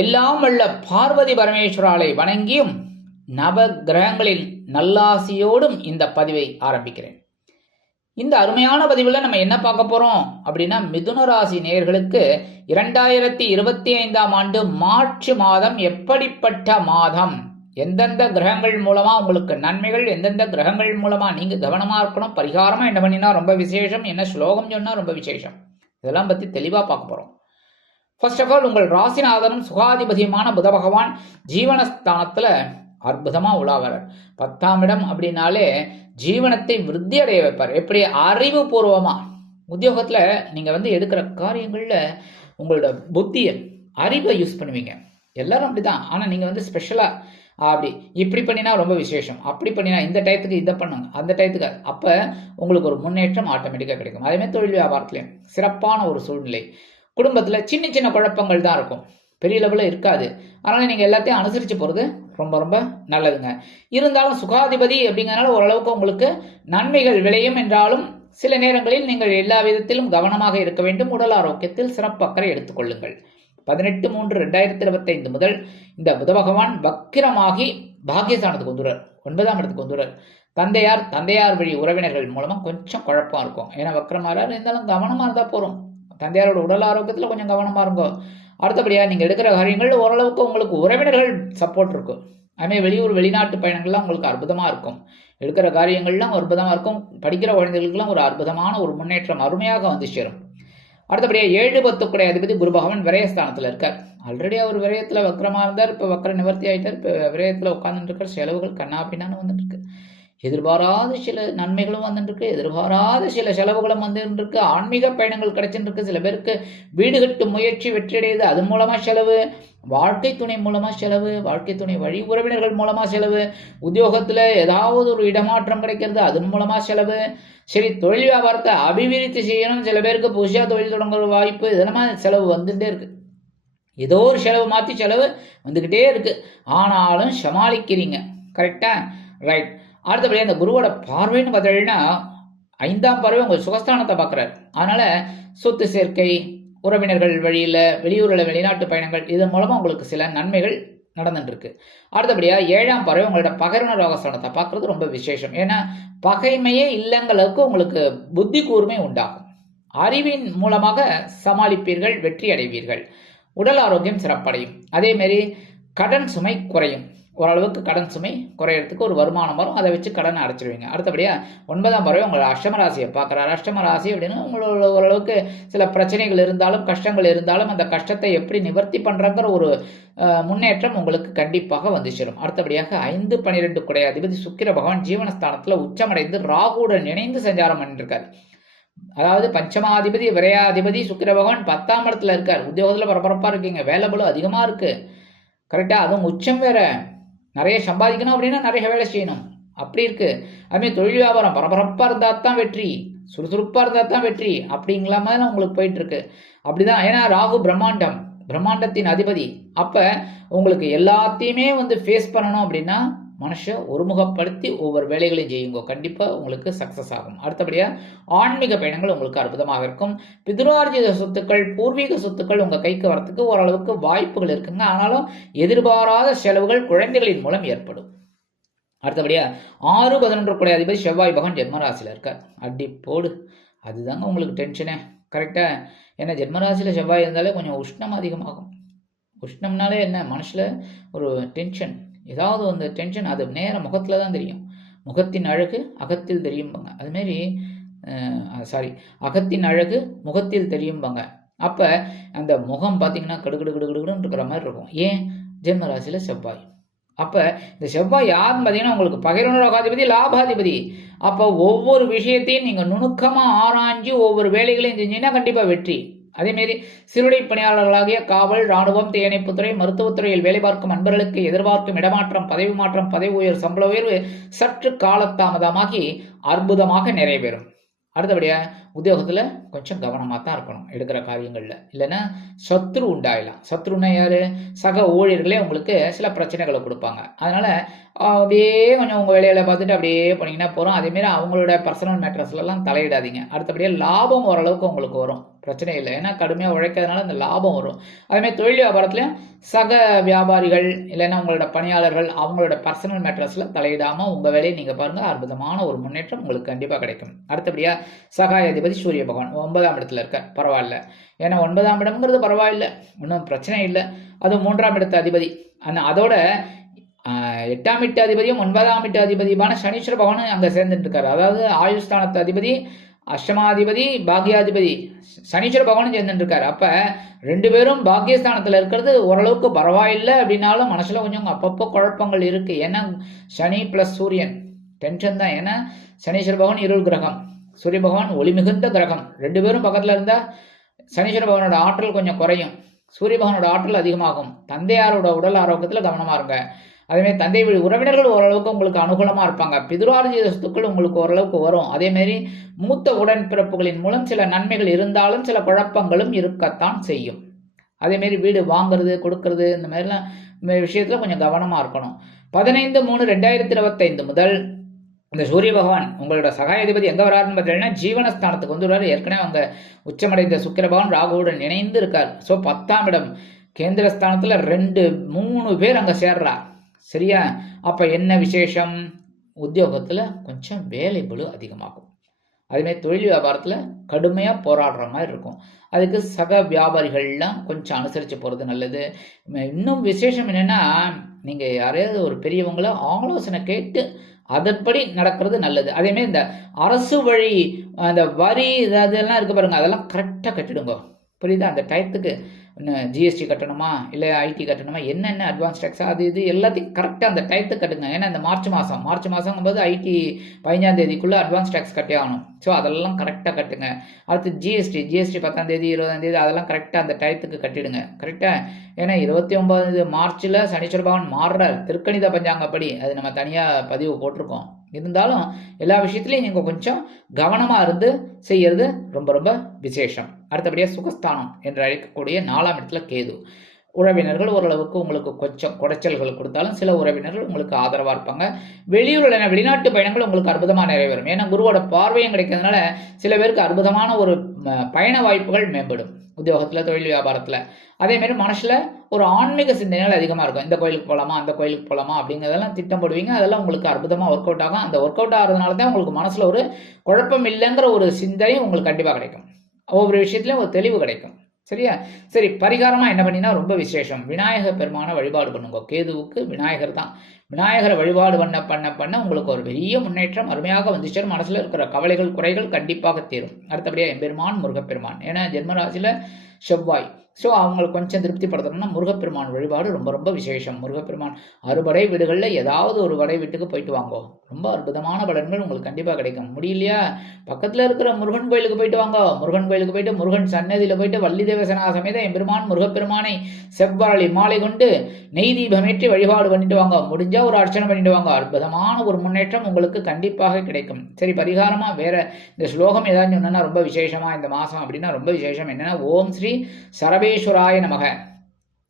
எல்லாம் வல்ல பார்வதி பரமேஸ்வராலை வணங்கியும் நவ கிரகங்களின் நல்லாசியோடும் இந்த பதிவை ஆரம்பிக்கிறேன். இந்த அருமையான பதிவில் நம்ம என்ன பார்க்க போறோம்? அப்படின்னா மிதுன ராசி நேயர்களுக்கு இரண்டாயிரத்தி இருபத்தி ஐந்தாம் ஆண்டு மார்ச் மாதம் எப்படிப்பட்ட மாதம்? எந்தெந்த கிரகங்கள் மூலமா உங்களுக்கு நன்மைகள் எந்தெந்த கிரகங்கள் மூலமா நீங்க கவனமா இருக்கணும் பரிகாரமா என்ன பண்ணினா ரொம்ப விசேஷம் என்ன ஸ்லோகம் சொன்னா ரொம்ப விசேஷம். இதெல்லாம் பத்தி தெளிவா பார்க்க போறோம். ஃபர்ஸ்ட் ஆஃப் ஆல் உங்கள் ராசிநாதனும் சுகாதிபதியுமான புத பகவான் ஜீவனஸ்தானத்தில் அற்புதமாக உலாவரர் பத்தாம் இடம் அப்படின்னாலே ஜீவனத்தை விருத்தி அடைய வைப்பார். எப்படி? அறிவுபூர்வமா. உத்தியோகத்தில் நீங்கள் வந்து எடுக்கிற காரியங்களில் உங்களோட புத்தியை அறிவை யூஸ் பண்ணுவீங்க. எல்லாரும் அப்படிதான். ஆனால் நீங்கள் வந்து ஸ்பெஷலாக அப்படி இப்படி பண்ணினா ரொம்ப விசேஷம். அப்படி பண்ணினா இந்த டயத்துக்கு இதை பண்ணுங்க. அந்த டயத்துக்கு. அப்போ உங்களுக்கு ஒரு முன்னேற்றம் ஆட்டோமேட்டிக்காக கிடைக்கும். அதேமாதிரி தொழில் வியாபாரத்துலேயும் சிறப்பான ஒரு சூழ்நிலை. குடும்பத்தில் சின்ன சின்ன குழப்பங்கள் தான் இருக்கும். பெரிய லெவலில் இருக்காது. அதனால் நீங்கள் எல்லாத்தையும் அனுசரித்து போகிறது ரொம்ப ரொம்ப நல்லதுங்க. இருந்தாலும் சுகாதிபதி அப்படிங்கிறனால ஓரளவுக்கு உங்களுக்கு நன்மைகள் விளையும் என்றாலும் சில நேரங்களில் நீங்கள் எல்லா விதத்திலும் கவனமாக இருக்க வேண்டும். உடல் ஆரோக்கியத்தில் சிறப்பு அக்கறை எடுத்துக்கொள்ளுங்கள் பதினெட்டு மூன்று ரெண்டாயிரத்தி இருபத்தைந்து முதல் இந்த புத பகவான் வக்கிரமாகி பாக்கியஸ்தானத்துக்கு வந்துடுறார். ஒன்பதாம் இடத்துக்கு வந்துடுறார். தந்தையார் தந்தையார் வழி உறவினர்கள் மூலமாக கொஞ்சம் குழப்பம் இருக்கும். ஏன்னா வக்கரமாறார் இருந்தாலும் கவனமாக இருந்தால் போகிறோம் தந்தையாரோட உடல் ஆரோக்கியத்தில் கொஞ்சம் கவனமாக இருங்கோ. அடுத்தபடியாக நீங்கள் எடுக்கிற காரியங்கள் ஓரளவுக்கு உங்களுக்கு உறவினர்கள் சப்போர்ட் இருக்கும். அதுமாதிரி வெளியூர் வெளிநாட்டு பயணங்கள்லாம் உங்களுக்கு அற்புதமாக இருக்கும். எடுக்கிற காரியங்கள்லாம் அற்புதமாக இருக்கும். படிக்கிற குழந்தைகளுக்கெல்லாம் ஒரு அற்புதமான ஒரு முன்னேற்றம் அருமையாக வந்து சேரும். அடுத்தபடியாக ஏழு பத்துக்குடைய அதிபதி குரு பகவான் இருக்கார். ஆல்ரெடி அவர் விரயத்தில் வக்கரமாக இருந்தார். இப்போ வக்கர நிவர்த்தி ஆயிட்டார். இப்போ விரயத்தில் உட்காந்துட்டு இருக்கிற செலவுகள் கண்ணா பின்னான்னு வந்துட்டு இருக்கு. எதிர்பாராத சில நன்மைகளும் வந்துட்டுருக்கு எதிர்பாராத சில செலவுகளும் வந்துட்டுருக்கு ஆன்மீக பயணங்கள் கிடைச்சிட்டு இருக்கு சில பேருக்கு வீடு கட்டும் முயற்சி வெற்றியடையுது. அது மூலமாக செலவு வாழ்க்கை துணை மூலமாக செலவு வாழ்க்கை துணை வழி உறவினர்கள் மூலமாக செலவு உத்தியோகத்தில் ஏதாவது ஒரு இடமாற்றம் கிடைக்கிறது அதன் மூலமாக செலவு. சரி தொழில் வியாபாரத்தை அபிவிருத்தி செய்யணும். சில பேருக்கு புதுசாக தொழில் தொடங்குற வாய்ப்பு இதெல்லாம் செலவு வந்துட்டே இருக்கு. ஏதோ ஒரு செலவு மாற்றி செலவு வந்துக்கிட்டே இருக்கு. ஆனாலும் சமாளிக்கிறீங்க. கரெக்டாக ரைட். அடுத்தபடியாக அந்த குருவோட பார்வைன்னு பார்த்தீங்கன்னா ஐந்தாம் பார்வை உங்கள் சுகஸ்தானத்தை பார்க்குறாரு. அதனால் சொத்து சேர்க்கை உறவினர்கள் வழியில் வெளியூரில் வெளிநாட்டு பயணங்கள் இதன் மூலமாக உங்களுக்கு சில நன்மைகள் நடந்துட்டுருக்கு. அடுத்தபடியாக ஏழாம் பறவை உங்களோட பகரண ரோகஸ்தானத்தை பார்க்குறது ரொம்ப விசேஷம். ஏன்னா பகைமையே இல்லங்களுக்கு உங்களுக்கு புத்தி கூர்மை உண்டாகும். அறிவின் மூலமாக சமாளிப்பீர்கள் வெற்றி அடைவீர்கள். உடல் ஆரோக்கியம் சிறப்படையும். அதேமாரி கடன் சுமை குறையும். ஓரளவுக்கு கடன் சுமை குறையிறதுக்கு ஒரு வருமானம் வரும். அதை வச்சு கடனை அடைச்சிடுவீங்க அடுத்தபடியாக ஒன்பதாம் பறவை உங்களோட அஷ்டம ராசியை பார்க்குறாரு. அஷ்டம ராசி அப்படின்னு உங்களோட ஓரளவுக்கு சில பிரச்சனைகள் இருந்தாலும் கஷ்டங்கள் இருந்தாலும் அந்த கஷ்டத்தை எப்படி நிவர்த்தி பண்ணுறங்கிற ஒரு முன்னேற்றம் உங்களுக்கு கண்டிப்பாக வந்து சேரும். அடுத்தபடியாக ஐந்து பன்னிரெண்டு குடைய அதிபதி சுக்கிர பகவான் ஜீவனஸ்தானத்தில் உச்சமடைந்து ராகுடன் இணைந்து சஞ்சாரம் பண்ணிருக்காரு. அதாவது பஞ்சமாதிபதி விரையாதிபதி சுக்கிர பகவான் பத்தாம் இடத்துல இருக்கார். உத்தியோகத்தில் பரபரப்பாக இருக்கீங்க. வேலை பளு அதிகமாக இருக்குது கரெக்டாக அதுவும் உச்சம் வேற. நிறைய சம்பாதிக்கணும் அப்படின்னா நிறைய வேலை செய்யணும். அப்படி இருக்கு. அதுமாதிரி தொழில் வியாபாரம் பரபரப்பாக இருந்தால் தான் வெற்றி சுறுசுறுப்பாக இருந்தால் தான் வெற்றி அப்படிங்கிற மாதிரி உங்களுக்கு போயிட்டுருக்கு அப்படி தான் ஏன்னா ராகு பிரம்மாண்டம் பிரம்மாண்டத்தின் அதிபதி. அப்போ உங்களுக்கு எல்லாத்தையுமே வந்து ஃபேஸ் பண்ணணும் அப்படின்னா மனுஷன் ஒருமுகப்படுத்தி ஒவ்வொரு வேலைகளையும் செய்யுங்க. கண்டிப்பாக உங்களுக்கு சக்சஸ் ஆகும். அடுத்தபடியாக ஆன்மீக பயணங்கள் உங்களுக்கு அற்புதமாக இருக்கும். பிதுரார்ஜித சொத்துக்கள் பூர்வீக சொத்துக்கள் உங்கள் கைக்கு வரத்துக்கு ஓரளவுக்கு வாய்ப்புகள் இருக்குங்க. ஆனாலும் எதிர்பாராத செலவுகள் குழந்தைகளின் மூலம் ஏற்படும். அடுத்தபடியாக ஆறு பதினொன்று கூட அதிபதி செவ்வாய் பகவான் ஜென்மராசியில் இருக்கார். அடி போடு. அதுதாங்க உங்களுக்கு டென்ஷனே கரெக்டாக ஏன்னா ஜென்மராசியில் செவ்வாய் இருந்தாலே கொஞ்சம் உஷ்ணம் அதிகமாகும். உஷ்ணம்னாலே என்ன? மனுஷில் ஒரு டென்ஷன் ஏதாவது அந்த டென்ஷன் அது நேர முகத்தில் தான் தெரியும். முகத்தின் அழகு அகத்தில் தெரியும்பாங்க. அதுமாரி சாரி அகத்தின் அழகு முகத்தில் தெரியும்பாங்க. அப்போ அந்த முகம் பார்த்தீங்கன்னா கடுகடு கடுகடுன்னு இருக்கிற மாதிரி இருக்கும். ஏன்? ஜென்ம ராசியில் செவ்வாய். அப்போ இந்த செவ்வாய் யாருன்னு பார்த்தீங்கன்னா உங்களுக்கு பகிரணுலகாதிபதி லாபாதிபதி. அப்போ ஒவ்வொரு விஷயத்தையும் நீங்கள் நுணுக்கமாக ஆராய்ஞ்சு ஒவ்வொரு வேலைகளையும் செஞ்சீங்கன்னா கண்டிப்பாக வெற்றி. அதேமாரி சிறுடை பணியாளர்களாகிய காவல் ராணுவம் தீயணைப்புத்துறை மருத்துவத்துறையில் வேலை பார்க்கும் அன்பர்களுக்கு எதிர்பார்க்கும் இடமாற்றம் பதவி மாற்றம் பதவி உயர் சம்பள உயர்வு சற்று காலதாமதமாகி அற்புதமாக நிறைவேறும். அடுத்தபடியாக உத்தியோகத்தில் கொஞ்சம் கவனமாக தான் இருக்கணும் எடுக்கிற காரியங்களில். இல்லைன்னா சத்ரு உண்டாயிடலாம். சத்ருன்னா யார்? சக ஊழியர்களே உங்களுக்கு சில பிரச்சனைகளை கொடுப்பாங்க. அதனால் அப்படியே கொஞ்சம் உங்கள் வேலையில் பார்த்துட்டு அப்படியே போனீங்கன்னா போகிறோம் அதேமாரி அவங்களோட பர்சனல் மேட்டர்ஸ்லாம் தலையிடாதீங்க. அடுத்தபடியாக லாபம் ஓரளவுக்கு உங்களுக்கு வரும். பிரச்சனை இல்லை. ஏன்னா கடுமையாக உழைக்கிறதுனால அந்த லாபம் வரும். அதேமாதிரி தொழில் வியாபாரத்துலையும் சக வியாபாரிகள் இல்லைன்னா உங்களோட பணியாளர்கள் அவங்களோட பர்சனல் மேட்டர்ஸில் தலையிடாமல் உங்கள் வேலையை நீங்கள் பாருங்கள் அற்புதமான ஒரு முன்னேற்றம் உங்களுக்கு கண்டிப்பாக கிடைக்கும். அடுத்தபடியாக சகாயாதிபதி சூரிய பகவான் ஒன்பதாம் இடத்துல இருக்க பரவாயில்ல. ஏன்னா ஒன்பதாம் இடம்ங்கிறது பரவாயில்லை. ஒன்றும் பிரச்சனை இல்லை. அது மூன்றாம் இடத்து அதிபதி. அந்த அதோட எட்டாம் வீட்டு அதிபதியும் ஒன்பதாம் வீட்டு அதிபதியுமான சனீஸ்வர பகவானும் அங்கே சேர்ந்துட்டு இருக்காரு. அதாவது ஆயுஸ்தானத்து அதிபதி அஷ்டமாதிபதி பாக்யாதிபதி சனீஸ்வர பகவானும் சேர்ந்துட்டு அப்போ ரெண்டு பேரும் பாக்யஸ்தானத்தில் இருக்கிறது ஓரளவுக்கு பரவாயில்லை அப்படின்னாலும் மனசில் கொஞ்சம் அப்பப்போ குழப்பங்கள் இருக்குது ஏன்னா சனி ப்ளஸ் சூரியன் டென்ஷன் தான். ஏன்னா சனீஸ்வர பகவான் இருள் கிரகம் சூரிய பகவான் ஒளி மிகுந்த கிரகம். ரெண்டு பேரும் பக்கத்தில் இருந்தால் சனீஸ்வர பகவானோட ஆற்றல் கொஞ்சம் குறையும். சூரிய பகவானோட ஆற்றல் அதிகமாகும். தந்தையாரோட உடல் ஆரோக்கியத்தில் கவனமா இருங்க. அதேமாதிரி தந்தை வழி உறவினர்கள் ஓரளவுக்கு உங்களுக்கு அனுகூலமாக இருப்பாங்க. பிதுரார்ஜித சொத்துக்கள் உங்களுக்கு ஓரளவுக்கு வரும். அதேமாரி மூத்த உடன்பிறப்புகளின் மூலம் சில நன்மைகள் இருந்தாலும் சில குழப்பங்களும் இருக்கத்தான் செய்யும். அதேமாரி வீடு வாங்குறது கொடுக்கறது இந்த மாதிரிலாம் விஷயத்தில் கொஞ்சம் கவனமாக இருக்கணும். பதினைந்து மூணு ரெண்டாயிரத்தி இருபத்தைந்து முதல் இந்த சூரிய பகவான் உங்களோட சகாயாதிபதி எங்கே வராருன்னு பார்த்தீங்கன்னா ஜீவனஸ்தானத்துக்கு வந்துடுறாரு ஏற்கனவே அவங்க உச்சமடைந்த சுக்கிர பகவான் ராகுவுடன் இணைந்து இருக்கார் ஸோ பத்தாம் இடம் கேந்திரஸ்தானத்தில் ரெண்டு மூணு பேர் அங்கே சேர்றார். சரியா? அப்போ என்ன விசேஷம்? உத்தியோகத்தில் கொஞ்சம் வேலை பளு அதிகமாகும். அதுமாரி தொழில் வியாபாரத்தில் கடுமையாக போராடுற மாதிரி இருக்கும். அதுக்கு சக வியாபாரிகள்லாம் கொஞ்சம் அனுசரித்து போகிறது நல்லது. இன்னும் விசேஷம் என்னென்னா நீங்கள் யாரையாவது ஒரு பெரியவங்கள ஆலோசனை கேட்டு அதன்படி நடக்கிறது நல்லது. அதேமாதிரி இந்த அரசு வழி அந்த வரி இதெல்லாம் அதெல்லாம் இருக்கு பாருங்க அதெல்லாம் கரெக்டாக கட்டிடுங்க. புரியுதா? அந்த டயத்துக்கு ஜிஎஸ்டி கட்டணுமா? இல்லை ஐடி கட்டணுமா? என்னென்ன அட்வான்ஸ் டேக்ஸ் அது இது எல்லாத்தையும் கரெக்டாக அந்த டயத்தை கட்டுங்க. ஏன்னா இந்த மார்ச் மாதம் மார்ச் மாதங்கும்போது ஐடி பதினஞ்சாம் தேதிக்குள்ளே அட்வான்ஸ் டேக்ஸ் கட்டே ஆகணும். ஸோ அதெல்லாம் கரெக்டாக கட்டுங்க. அடுத்து ஜிஎஸ்டி ஜிஎஸ்டி பத்தாம் தேதி இருபதாம் தேதி அதெல்லாம் கரெக்டாக அந்த டயத்துக்கு கட்டிடுங்க. கரெக்டாக ஏன்னா இருபத்தி ஒம்பது மார்ச்சில் சனீஸ்வர பவன் மாறுறார். திருக்கணித பஞ்சாங்கப்படி. அது நம்ம தனியாக பதிவு போட்டிருக்கோம். இருந்தாலும் எல்லா விஷயத்துலையும் நீங்கள் கொஞ்சம் கவனமாக இருந்து செய்யறது ரொம்ப ரொம்ப விசேஷம். அடுத்தபடியாக சுகஸ்தானம் என்று அழைக்கக்கூடிய நாலாம் இடத்துல கேது. உறவினர்கள் ஓரளவுக்கு உங்களுக்கு கொஞ்சம் குடைச்சல்கள் கொடுத்தாலும் சில உறவினர்கள் உங்களுக்கு ஆதரவாக இருப்பாங்க. வெளியூரில் வெளிநாட்டு பயணங்கள் உங்களுக்கு அற்புதமாக நிறைவேறும். ஏன்னா குருவோட பார்வையும் கிடைக்கிறதுனால சில பேருக்கு அற்புதமான ஒரு பயண வாய்ப்புகள் மேம்படும். உத்தியோகத்தில் தொழில் வியாபாரத்தில். அதேமாரி மனசில் ஒரு ஆன்மீக சிந்தனைகள் அதிகமாக இருக்கும். இந்த கோயிலுக்கு போகலாமா அந்த கோயிலுக்கு போகலாமா அப்படிங்கிறதெல்லாம் திட்டம் போடுவீங்க. அதெல்லாம் உங்களுக்கு அற்புதமாக ஒர்க் அவுட் ஆகும். அந்த ஒர்க் அவுட் ஆகிறதுனால தான் உங்களுக்கு மனசில் ஒரு குழப்பம் இல்லைங்கிற ஒரு சிந்தனை உங்களுக்கு கண்டிப்பாக கிடைக்கும். ஒவ்வொரு விஷயத்துலையும் ஒரு தெளிவு கிடைக்கும். சரியா? சரி பரிகாரமாக என்ன பண்ணினா ரொம்ப விசேஷம். விநாயகர் பெருமானை வழிபாடு பண்ணுங்க. கேதுவுக்கு விநாயகர் தான். விநாயகரை வழிபாடு பண்ண பண்ண பண்ண உங்களுக்கு ஒரு பெரிய முன்னேற்றம் அருமையாக வந்துச்சு மனசில் இருக்கிற கவலைகள் குறைகள் கண்டிப்பாக தீரும். அடுத்தபடியாக எம்பெருமான் முருகப்பெருமான். ஏன்னா ஜென்மராசியில் செவ்வாய். ஸோ அவங்களுக்கு கொஞ்சம் திருப்திப்படுத்தணும்னா முருகப்பெருமான் வழிபாடு ரொம்ப ரொம்ப விசேஷம். முருகப்பெருமான் அறுபடை வீடுகளில் ஏதாவது ஒரு வடை வீட்டுக்கு போயிட்டு வாங்கோ. ரொம்ப அற்புதமான பலன்கள் உங்களுக்கு கண்டிப்பாக கிடைக்கும். முடியலையா? பக்கத்தில் இருக்கிற முருகன் கோயிலுக்கு போயிட்டு வாங்க. முருகன் கோயிலுக்கு போயிட்டு முருகன் சன்னதியில் போயிட்டு வள்ளி தேவசனா சமேத எம்பெருமான் முருகப்பெருமானை செவ்வாழி மாலை கொண்டு நெய் தீபமேற்றி வழிபாடு பண்ணிட்டு வாங்க. முடிஞ்சால் ஒரு அர்ச்சனை பண்ணிட்டு வாங்க. அற்புதமான ஒரு முன்னேற்றம் உங்களுக்கு கண்டிப்பாக கிடைக்கும். சரி பரிகாரமாக வேற இந்த ஸ்லோகம் ஏதாச்சும் சொன்னா ரொம்ப விசேஷமாக இந்த மாதம் அப்படின்னா ரொம்ப விசேஷம். என்னென்னா ஓம் ஸ்ரீ சரபேஸ்வராய நமக.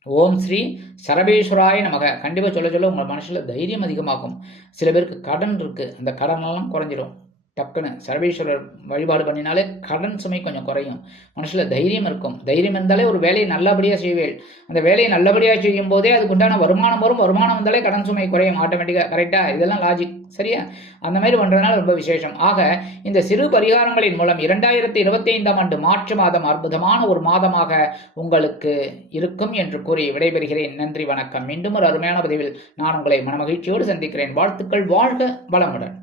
ஓம் ஸ்ரீ சரபேஸ்வராய நமக. கண்டிப்பாக சொல்ல சொல்ல உங்கள் மனசில் தைரியம் அதிகமாகும். சில பேருக்கு கடன் இருக்குது அந்த கடனெல்லாம் குறைஞ்சிரும். டக்குன்னு சர்வேஸ்வரர் வழிபாடு பண்ணினாலே கடன் சுமை கொஞ்சம் குறையும். மனசில் தைரியம் இருக்கும். தைரியம் இருந்தாலே ஒரு வேலையை நல்லபடியாக செய்வேள். அந்த வேலையை நல்லபடியாக செய்யும் போதே அதுக்குண்டான வருமானம் வரும். வருமானம் வந்தாலே கடன் சுமை குறையும் ஆட்டோமேட்டிக்காக கரெக்டாக இதெல்லாம் லாஜிக் சரியா? அந்த மாதிரி பண்ணுறதுனால ரொம்ப விசேஷம். ஆக இந்த சிறு பரிகாரங்களின் மூலம் இரண்டாயிரத்தி இருபத்தி ஐந்தாம் ஆண்டு மார்ச் மாதம் அற்புதமான ஒரு மாதமாக உங்களுக்கு இருக்கும் என்று கூறி விடைபெறுகிறேன். நன்றி வணக்கம். மீண்டும் ஒரு அருமையான பதிவில் நான் உங்களை மனமகிழ்ச்சியோடு சந்திக்கிறேன். வாழ்த்துக்கள். வாழ்க வளமுடன்.